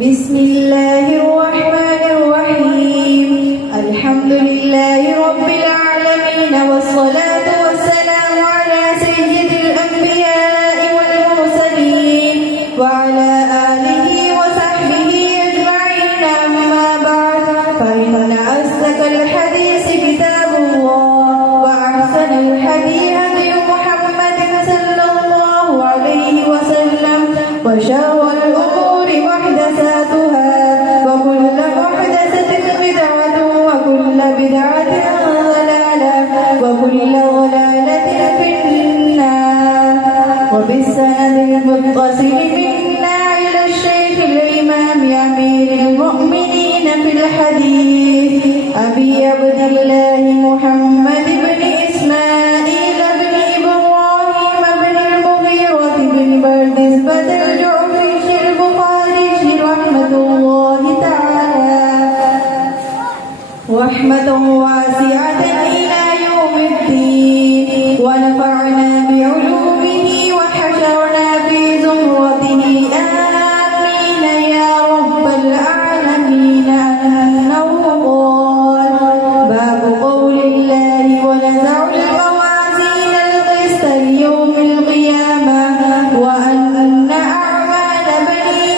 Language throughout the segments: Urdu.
بسم الله الرحمن الرحيم الحمد لله رب العالمين والصلاة والسلام على سيد الأنبياء والمرسلين وعلى آله وصحبه أجمعين أما بعد فإن أصدق الحديث كتاب الله وأحسن الهدي هدي محمد صلى الله عليه وسلم وشر الأمور محدثاتها وكل محدثة بدعة وكل بدعة ضلالة وكل ضلالة في النار. وبالسند المتصل منا إلى الشيخ الإمام أمير المؤمنين في الحديث أبي عبد الله محمد بن إسماعيل بن إبراهيم بن المغيرة بن بردزبة الجعفي البخاري رحمة الله تعالى رحمة واسعة إلى يوم الدين ونفعنا بعلومه وحشرنا في زمرته آمين يا رب العالمين. أنه قال باب قول الله ونزع الموازين القسط ليوم القيامة وأن أعمال بني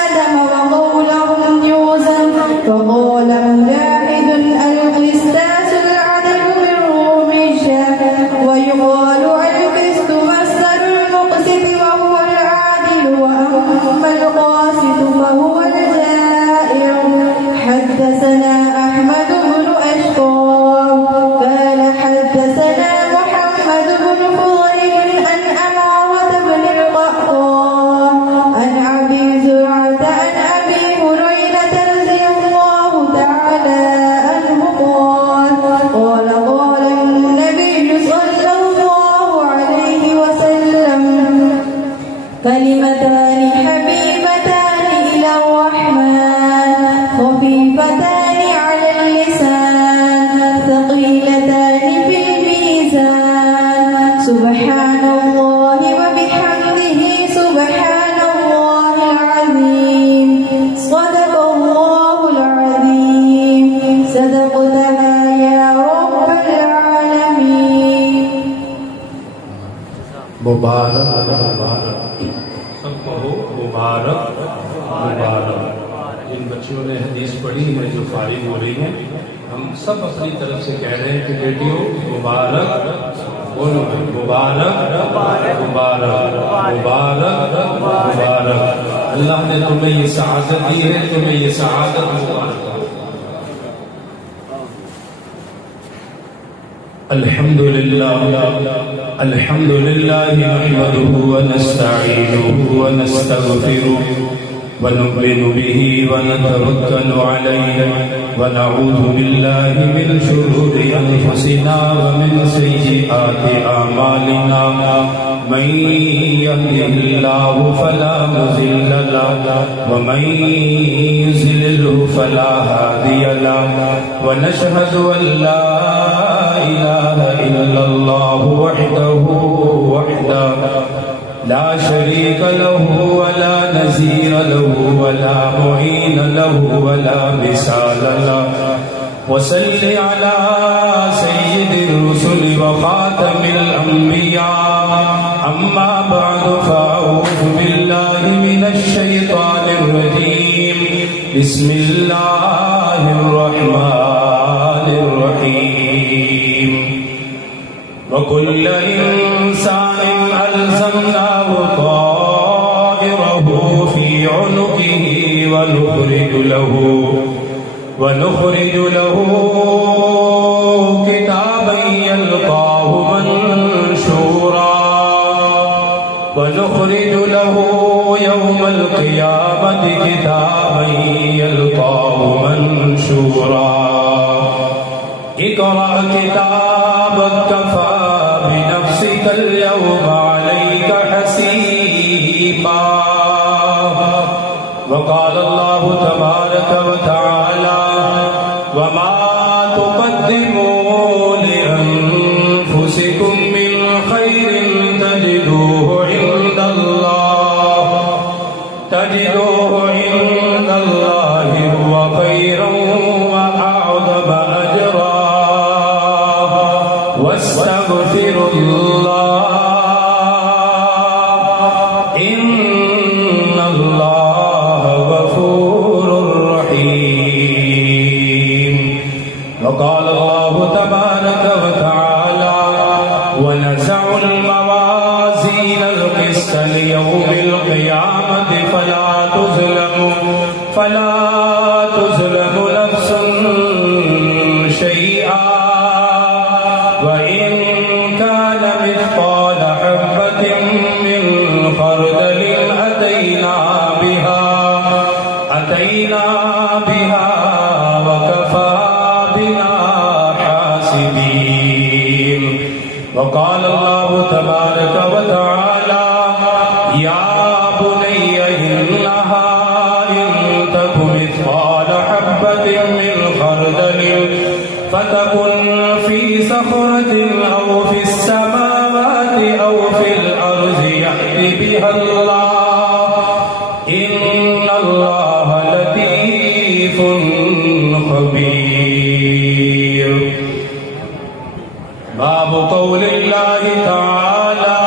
آدم وقولهم يوزن. وقال مجاهد القسطاس العدل بالروم ويقال القسط مصدر المقسط وهو العادل وأما القاسط فهو الجائر. حدثنا أحمد بن أشقر قال حدثنا محمد بن فضيل عن أمارة بن القحطان عن أبي زرعة عن أبي هريرة رضي الله تعالى عنه قال قال النبي صلى الله عليه وسلم كلمتان حبيبتان إلى الرحمن خفيفتان على اللسان ثقيلتان في الميزان سبحان الله وبحمده سبحان الله العظيم. صدق الله العظيم. صدقتها يا رب العالمين. مبارک مبارک سب کہو مبارک مبارک. جن بچیوں نے حدیث پڑھی ہے جو فارغ ہو رہی ہیں ہم سب اپنی طرف سے کہہ رہے ہیں کہ بیٹیوں مبارک بولو مبارک مبارک مبارک مبارک. اللہ نے تمہیں یہ سعادت دی ہے تمہیں یہ سعادت مبارک. الحمد لله نحمده ونستعينه ونستغفره ونؤمن به ونتوكل عليه ونعوذ بالله من شرور أنفسنا ومن سيئات أعمالنا. من يهده الله فلا مضل له ومن يضلل فلا هادي له. ونشهد أن لا إله إلا الله وحده لا شريك له ولا نظير له ولا معين له ولا مثال له. وصل على سيد الرسل وخاتم الأنبياء. أما بعد فأعوذ بالله من الشيطان الرجيم. بسم الله الرحمن الرحيم. وكل إنسان ألزمناه طائره في عنقه ونخرج له كتابا يلقاه منشورا ونخرج له يوم القيامة كتابا يلقاه منشورا. اقرأ كتابك كفى بنفسك اليوم عليك حسيبا. وقال الله تبارك وتعالى وما تقدموا لأنفسكم من خير تجدوه عند الله فلا تظلم نفس شيئا وإن كان مثقال حبة من خردل أتينا بها وكفى بنا حاسبين. وقال الله تبارك وتعالى يا بني إنها إن تك مثقال حبة من خردل فتكن في صخرة أو في السماوات أو في الأرض يأت بها الله إن الله لطيف خبير. باب قول الله تعالى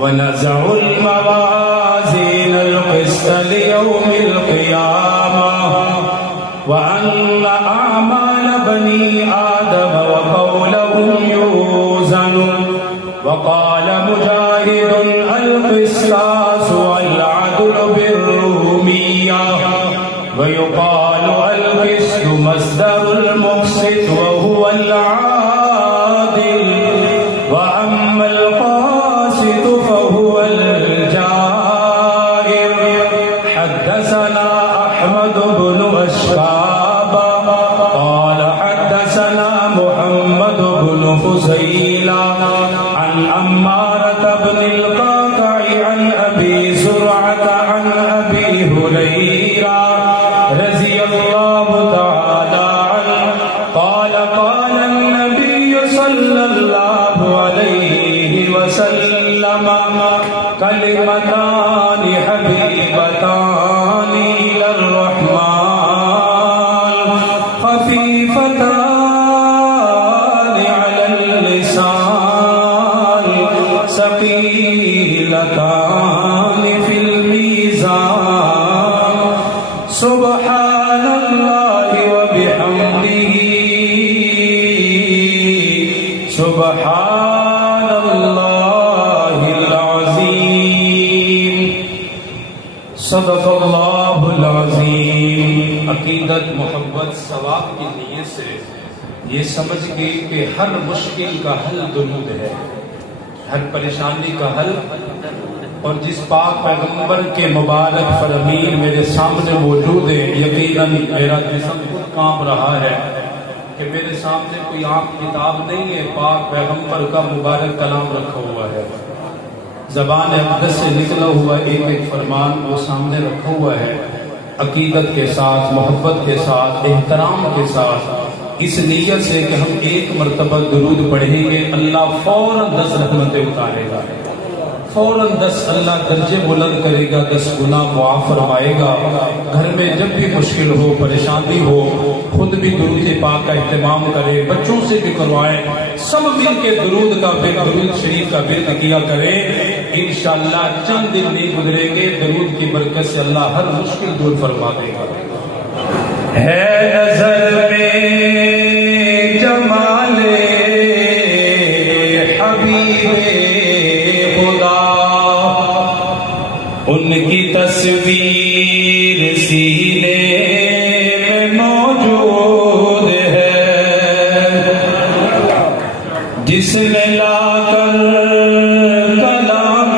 ونزع الموازين القسط ليوم القيامة وأن أعمال بني آدم وقولهم يوزن. وقال مجاهد القسطاس والعدل بالرومية ويقال القسط مصدر المقسط وهو العادل وأما القاسط فهو الجائر. حدثنا أحمد بن أشكاب قال حدثنا محمد بن فزيل عن عمارة بن القعقاع عن أبي زرعة عن أبي هريرة رضي الله تعالى عنه قال قال النبي صلى الله عليه وسلم كلمتان حبيبتان إلى الرحمن خفيفتان على اللسان ثقيلتان في الميزان سبحان الله وبحمده سبحان الله العظيم صدق اللہ العظیم. عقیدت محبت ثواب کی نیت سے یہ سمجھ گئے کہ ہر مشکل کا حل درود ہے، ہر پریشانی کا حل. اور جس پاک پیغمبر کے مبارک فرامین میرے سامنے موجود ہے، یقیناً میرا جسم خود کانپ رہا ہے کہ میرے سامنے کوئی عام کتاب نہیں ہے، پاک پیغمبر کا مبارک کلام رکھا ہوا ہے. زبان اقدس سے نکلا ہوا ایک ایک فرمان وہ سامنے رکھا ہوا ہے. عقیدت کے ساتھ، محبت کے ساتھ، احترام کے ساتھ، اس نیت سے کہ ہم ایک مرتبہ درود پڑھیں گے، اللہ فوراً 10 رحمتیں اتارے گا، فوراً 10 اللہ درجے بلند کرے گا، 10 گناہ معاف فرمائے گا. گھر میں جب بھی مشکل ہو، پریشانی ہو، خود بھی درود پاک کا اہتمام کریں، بچوں سے بھی کروائیں، سب مل کے درود شریف کا ورد کیا کریں. انشاءاللہ چند دن نہیں گزریں گے، درود کی برکت سے اللہ ہر مشکل دور فرما دے گا. ہے نظر میں جمال حبیب خدا، ان کی تصویر سینے میں موجود ہے، جس نے لا کر کلام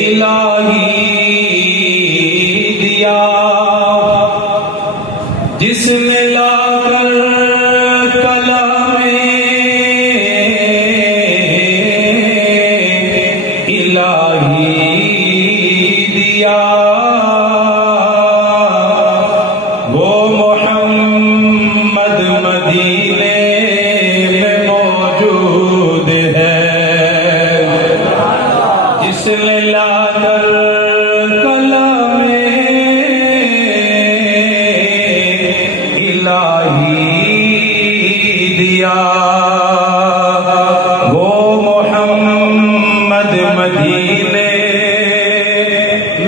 الہی دیا، جس نے لا کر کلام الہی دیا، وہ محمد مدینے میں موجود ہے، جس نے لا کر کلام الہی دیا، وہ محمد مدینے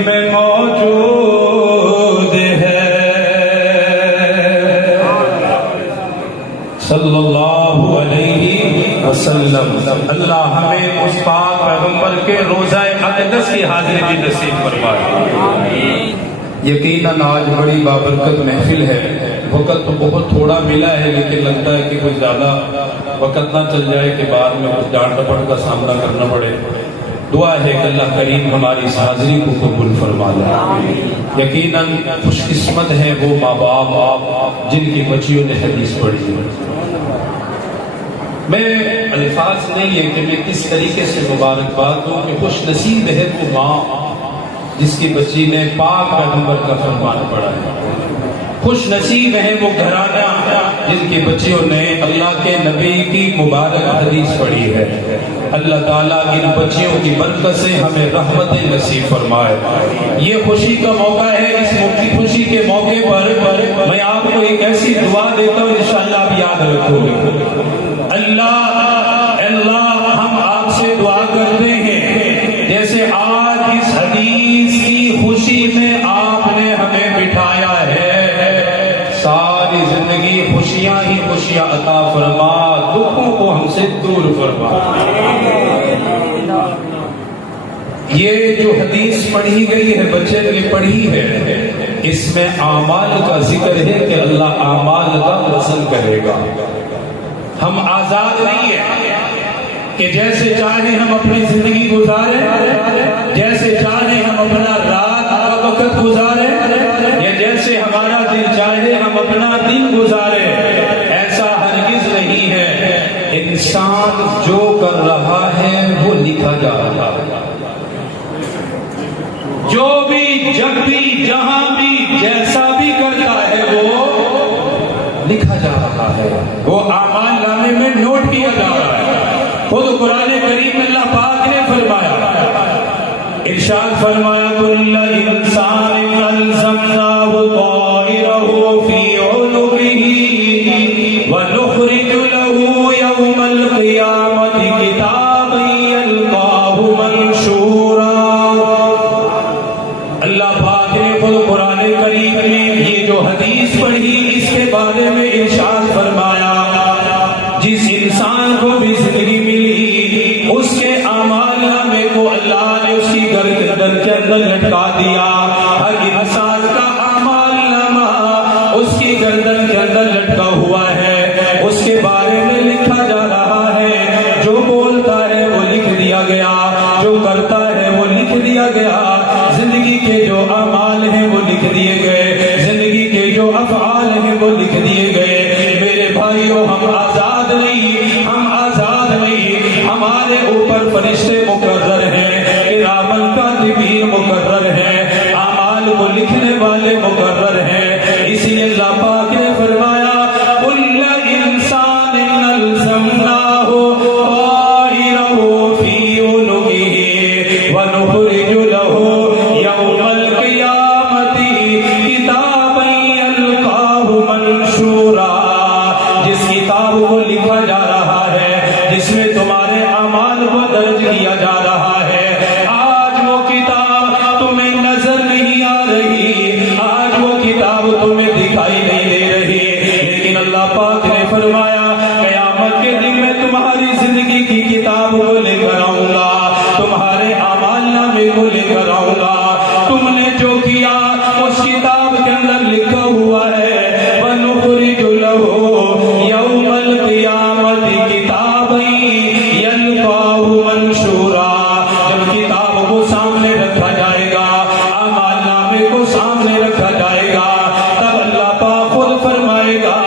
میں موجود ہے. صلی اللہ علیہ وسلم. اللہ ہمیں اس پاک پیغمبر کے روزہ اقدس کی حاضری بھی نصیب فرمائے۔ یقیناً آج بڑی بابرکت محفل ہے، وقت تو بہت تھوڑا ملا ہے، لیکن لگتا ہے کہ کچھ زیادہ وقت نہ چل جائے کہ بعد میں کچھ ڈانٹ ڈپٹ کا سامنا کرنا پڑے۔ دعا ہے کہ اللہ کریم ہماری اس حاضری کو قبول فرما لے۔ یقیناً خوش قسمت ہیں وہ ماں باپ جن کی بچیوں نے حدیث پڑھی۔ میں الفاظ نہیں ہے کہ میں کس طریقے سے مبارکباد دوں کہ خوش نصیب ہے وہ ماں جس کی بچی نے پاک پیغمبر کا فرمان پڑھا ہے۔ خوش نصیب ہے وہ گھرانہ جن کی بچیوں نے اللہ کے نبی کی مبارک حدیث پڑھی ہے۔ اللہ تعالیٰ ان بچیوں کی برکت سے ہمیں رحمت نصیب فرمائے۔ یہ خوشی کا موقع ہے، اس خوشی کے موقع پر میں آپ کو ایک ایسی دعا دیتا ہوں، انشاءاللہ آپ یاد رکھو گے۔ اللہ ہم آپ سے دعا کرتے ہیں جیسے آج اس حدیث کی خوشی میں آپ نے ہمیں بٹھایا ہے، ساری زندگی خوشیاں ہی خوشیاں عطا فرما، دکھوں کو ہم سے دور فرما۔ یہ جو حدیث پڑھی گئی ہے بچے نے پڑھی ہے، اس میں اعمال کا ذکر ہے کہ اللہ اعمال کا پسند کرے گا۔ ہم آزاد نہیں ہیں کہ جیسے چاہیں ہم اپنی زندگی گزاریں، جیسے چاہیں ہم اپنا رات کا وقت گزاریں، یا جیسے ہمارا دل چاہے ہم اپنا دن گزاریں۔ ایسا ہرگز نہیں ہے۔ انسان جو کر رہا ہے وہ لکھا جا رہا ہے، جو بھی جب بھی جہاں بھی جیسا بھی کرتا ہے وہ لکھا جا رہا ہے، وہ اعمال نامے میں نوٹ کیا جا رہا ہے۔ خود قرآن کریم میں اللہ پاک نے فرمایا، ارشاد فرمایا کل انسان الزمناہ طائرہ فی عنقہ ونخرج له یوم القیامۃ کتابا یلقاہ منشورا۔ اللہ پاک نے خود قرآن کریم میں یہ جو حدیث پڑھی اس کے بارے میں ارشاد فرمایا، جس انسان کو بھی زندگی ملی اس کے اعمال نامے کو اللہ نے اس کی گردن کے اندر لٹکا دیا۔ ہر انسان کا اعمال نامہ اس کی گردن کے اندر لٹکا ہوا ہے، اس کے بارے میں لکھا جا رہا ہے، جو بولتا ہے وہ لکھ دیا گیا، جو کرتا ہے وہ لکھ دیا گیا، زندگی کے جو اعمال ہیں وہ لکھ دیے گئے، زندگی کے جو افعال ہیں وہ لکھ دیے گئے۔ میرے بھائیوں ہم آزاد نہیں، ہم آزاد نہیں، ہمارے اوپر فرشتے مقرر ہیں، کرام الکاتبین مقرر ہیں، اعمال کو لکھنے والے مقرر ہیں۔ اسی لیے اللہ پاک نے فرمایا کل انسان الزمناہ طائرہ فی عنقہ ونخرج له یوم القیامۃ کتابا یلقاہ منشورا۔ جس کتاب کو لکھا جا رہا ہے، جس میں تمہارے اعمال کو درج کیا جا رہا ہے، آج وہ کتاب تمہیں نظر نہیں آ رہی، آج وہ کتاب تمہیں دکھائی نہیں دے رہی، لیکن اللہ پاک نے فرمایا قیامت کے دن میں تمہاری زندگی کی کتاب کو لے کر آؤں گا، تمہارے اعمال نامے کو لے کر آؤں گا، تم نے جو کیا اس کتاب کے اندر لکھا ہوا ہے، وَنُخْرِجُ لَهُ يَوْمَ الْقِيَامَةِ كِتَابًا يَلْقَاهُ مَنشُورًا۔ جب کتاب کو سامنے رکھا جائے گا، اعمال نامے کو سامنے رکھا جائے گا، تب اللہ پاک خود فرمائے گا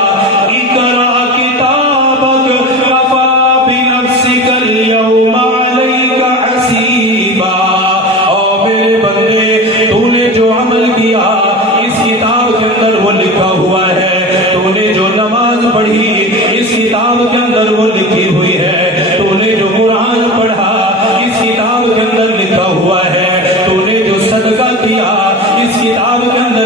اقرأ کتابک کفیٰ بنفسک اليوم علیک حسیبا۔ او میرے بندے تو نے جو عمل کیا اس کتاب کے اندر وہ لکھا ہوا ہے، تو نے جو نماز پڑھی اس کتاب کے اندر وہ لکھی ہوئی ہے، تو نے جو قرآن پڑھا اس کتاب کے اندر لکھا ہوا ہے، تو نے جو صدقہ کیا اس کتاب کے اندر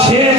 6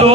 2